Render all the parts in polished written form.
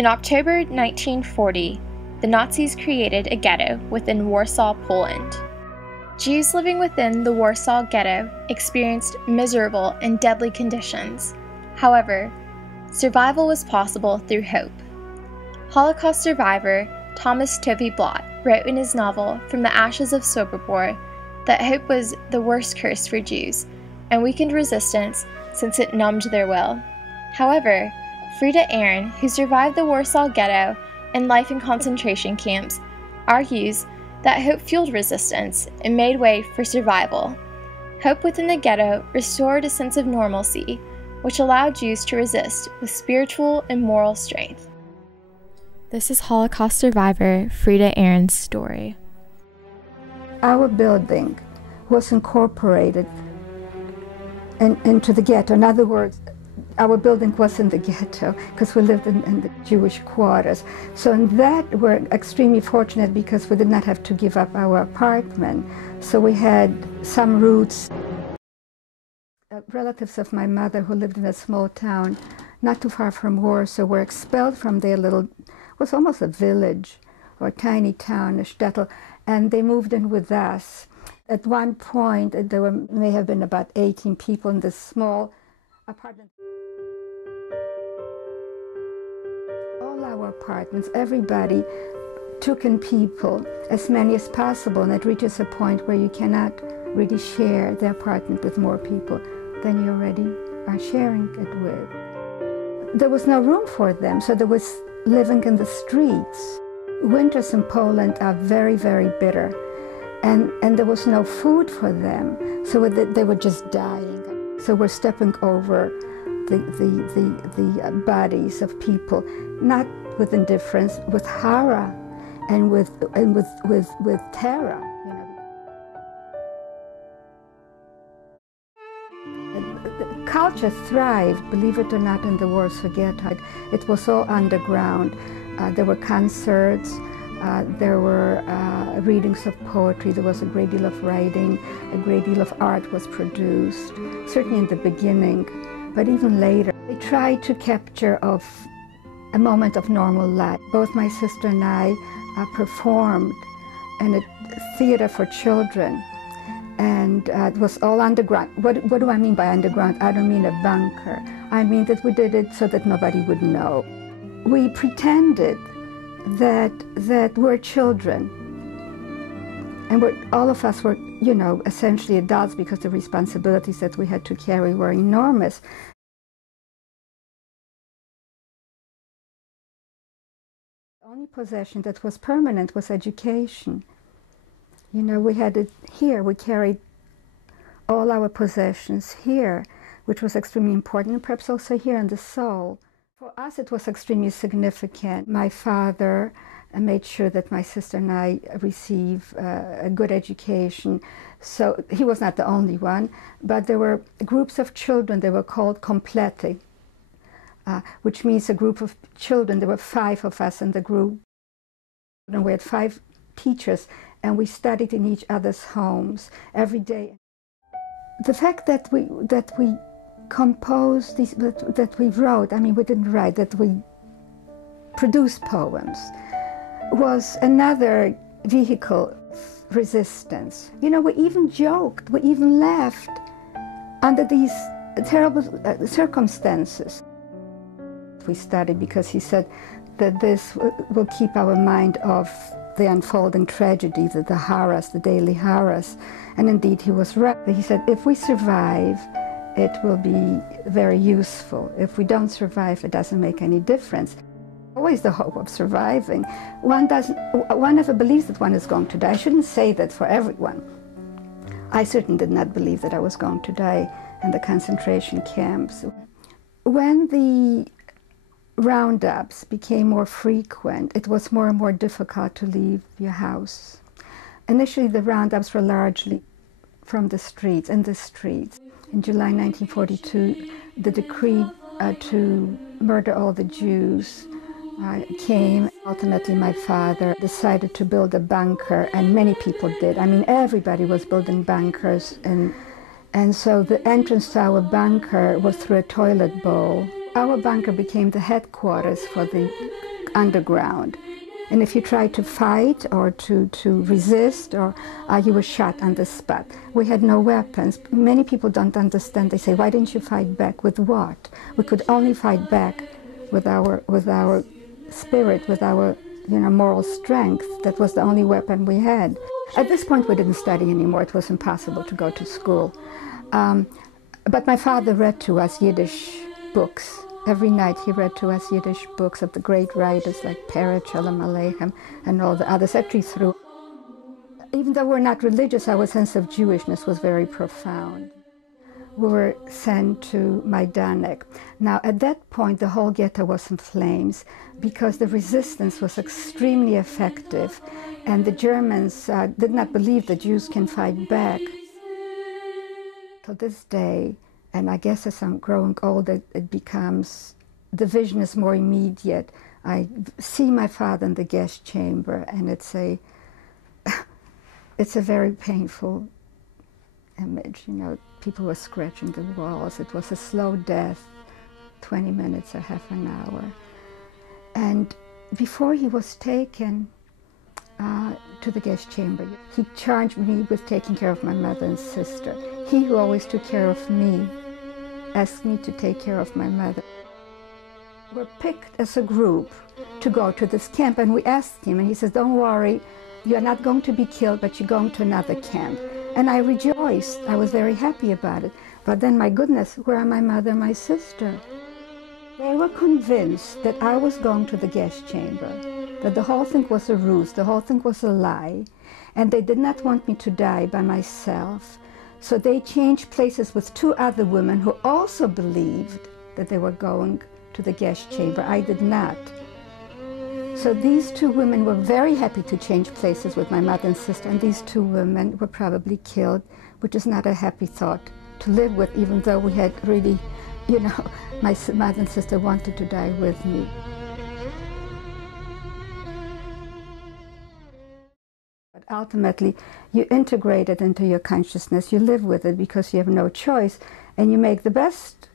In October 1940, the Nazis created a ghetto within Warsaw, Poland. Jews living within the Warsaw Ghetto experienced miserable and deadly conditions. However, survival was possible through hope. Holocaust survivor Thomas Tovey Blatt wrote in his novel From the Ashes of Sobibor that hope was the worst curse for Jews and weakened resistance since it numbed their will. However, Frieda, who survived the Warsaw Ghetto and life in concentration camps, argues that hope fueled resistance and made way for survival. Hope within the ghetto restored a sense of normalcy, which allowed Jews to resist with spiritual and moral strength. This is Holocaust survivor Frieda story. Our building was incorporated into the ghetto. In other words, our building was in the ghetto because we lived in the Jewish quarters. So in that, we're extremely fortunate because we did not have to give up our apartment. So we had some roots. Relatives of my mother who lived in a small town not too far from Warsaw were expelled from their little, was almost a village or a tiny town, a shtetl, and they moved in with us. At one point, there may have been about 18 people in this small apartment. All our apartments, everybody took in people, as many as possible, and it reaches a point where you cannot really share the apartment with more people than you already are sharing it with. There was no room for them, so there was living in the streets. Winters in Poland are very, very bitter, and there was no food for them, so they were just dying. So we're stepping over the bodies of people, not with indifference, with horror and with terror. Culture thrived, believe it or not, in the Warsaw Ghetto. It was all underground. There were concerts, there were readings of poetry, there was a great deal of writing, a great deal of art was produced, certainly in the beginning, but even later. They tried to capture a moment of normal life. Both my sister and I performed in a theater for children. And it was all underground. What do I mean by underground? I don't mean a bunker. I mean that we did it so that nobody would know. We pretended that we're children. And all of us were, essentially adults because the responsibilities that we had to carry were enormous. The only possession that was permanent was education. We had it here. We carried all our possessions here, which was extremely important, and perhaps also here in the soul. For us, it was extremely significant. My father made sure that my sister and I receive a good education. So he was not the only one, but there were groups of children. They were called komplety, which means a group of children. There were 5 of us in the group, and we had 5 teachers, and we studied in each other's homes every day. The fact that we composed these, that we wrote, we didn't write, that we produced poems, was another vehicle of resistance. We even joked, we even laughed under these terrible circumstances. We studied because he said that this will keep our mind off the unfolding tragedy, the horrors, the daily horrors. And indeed, he was right. He said, if we survive, it will be very useful. If we don't survive, it doesn't make any difference. Always the hope of surviving. One never believes that one is going to die. I shouldn't say that for everyone. I certainly did not believe that I was going to die in the concentration camps. When the roundups became more frequent, it was more and more difficult to leave your house. Initially, the roundups were largely from the streets, in the streets. In July 1942, the decree to murder all the Jews came. Ultimately, my father decided to build a bunker, and many people did. Everybody was building bunkers, and so the entrance to our bunker was through a toilet bowl. Our bunker became the headquarters for the underground. And if you tried to fight or to resist, or you were shot on the spot. We had no weapons. Many people don't understand. They say, why didn't you fight back? With what? We could only fight back with our spirit, with our moral strength. That was the only weapon we had. At this point, we didn't study anymore. It was impossible to go to school. But my father read to us Yiddish books. Every night he read to us Yiddish books of the great writers like Peretz, Shalom Aleichem, and all the others. Actually, through, even though we're not religious, our sense of Jewishness was very profound. We were sent to Majdanek. Now, at that point, the whole ghetto was in flames because the resistance was extremely effective, and the Germans did not believe the Jews can fight back. To this day, and I guess as I'm growing older, it becomes, the vision is more immediate. I see my father in the gas chamber, and it's a very painful image. People were scratching the walls. It was a slow death, 20 minutes or half an hour. And before he was taken to the gas chamber, he charged me with taking care of my mother and sister. He, who always took care of me, asked me to take care of my mother. We were picked as a group to go to this camp, and we asked him, and he says, don't worry, you're not going to be killed, but you're going to another camp. And I rejoiced. I was very happy about it. But then, my goodness, where are my mother and my sister? They were convinced that I was going to the gas chamber, that the whole thing was a ruse, the whole thing was a lie, and they did not want me to die by myself. So they changed places with two other women who also believed that they were going to the gas chamber. I did not. So these two women were very happy to change places with my mother and sister, and these two women were probably killed, which is not a happy thought to live with, even though we had really, my mother and sister wanted to die with me. But ultimately, you integrate it into your consciousness. You live with it because you have no choice, and you make the best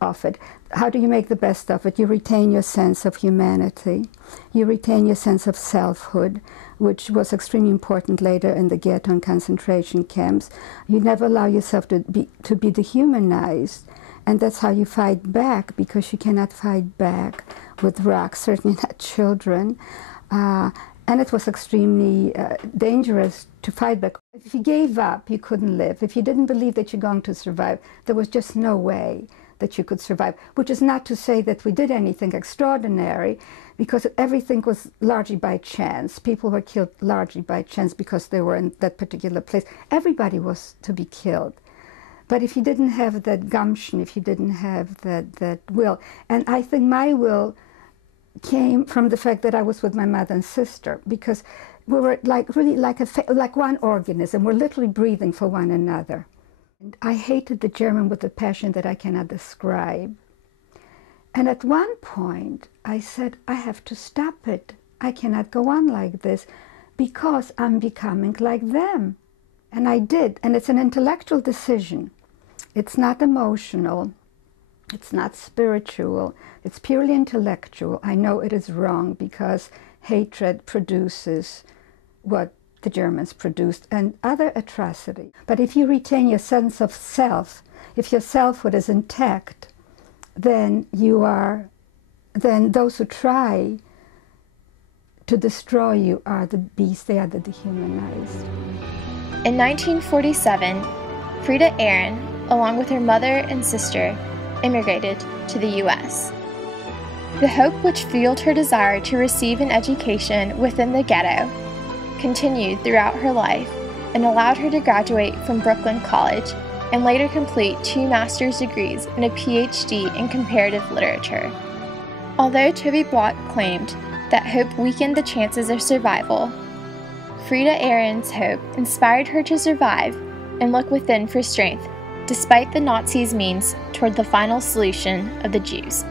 of it. How do you make the best of it? You retain your sense of humanity. You retain your sense of selfhood, which was extremely important later in the ghetto and concentration camps. You never allow yourself to be dehumanized. And that's how you fight back, because you cannot fight back with rocks, certainly not children. And it was extremely dangerous to fight back. If you gave up, you couldn't live. If you didn't believe that you're going to survive, there was just no way that you could survive, which is not to say that we did anything extraordinary, because everything was largely by chance. People were killed largely by chance because they were in that particular place. Everybody was to be killed. But if you didn't have that gumption, if you didn't have that will, and I think my will came from the fact that I was with my mother and sister, because we were really like one organism. We're literally breathing for one another. And I hated the German with a passion that I cannot describe. And at one point, I said, I have to stop it. I cannot go on like this, because I'm becoming like them. And I did. And it's an intellectual decision. It's not emotional. It's not spiritual. It's purely intellectual. I know it is wrong, because hatred produces what the Germans produced and other atrocity. But if you retain your sense of self, if your selfhood is intact, then those who try to destroy you are the beasts. They are the dehumanized. In 1947, Frieda Aaron, along with her mother and sister, immigrated to the U.S. The hope which fueled her desire to receive an education within the ghetto continued throughout her life and allowed her to graduate from Brooklyn College and later complete 2 master's degrees and a PhD in comparative literature. Although Toby Block claimed that hope weakened the chances of survival, Frieda Aaron's hope inspired her to survive and look within for strength, despite the Nazis' means toward the final solution of the Jews.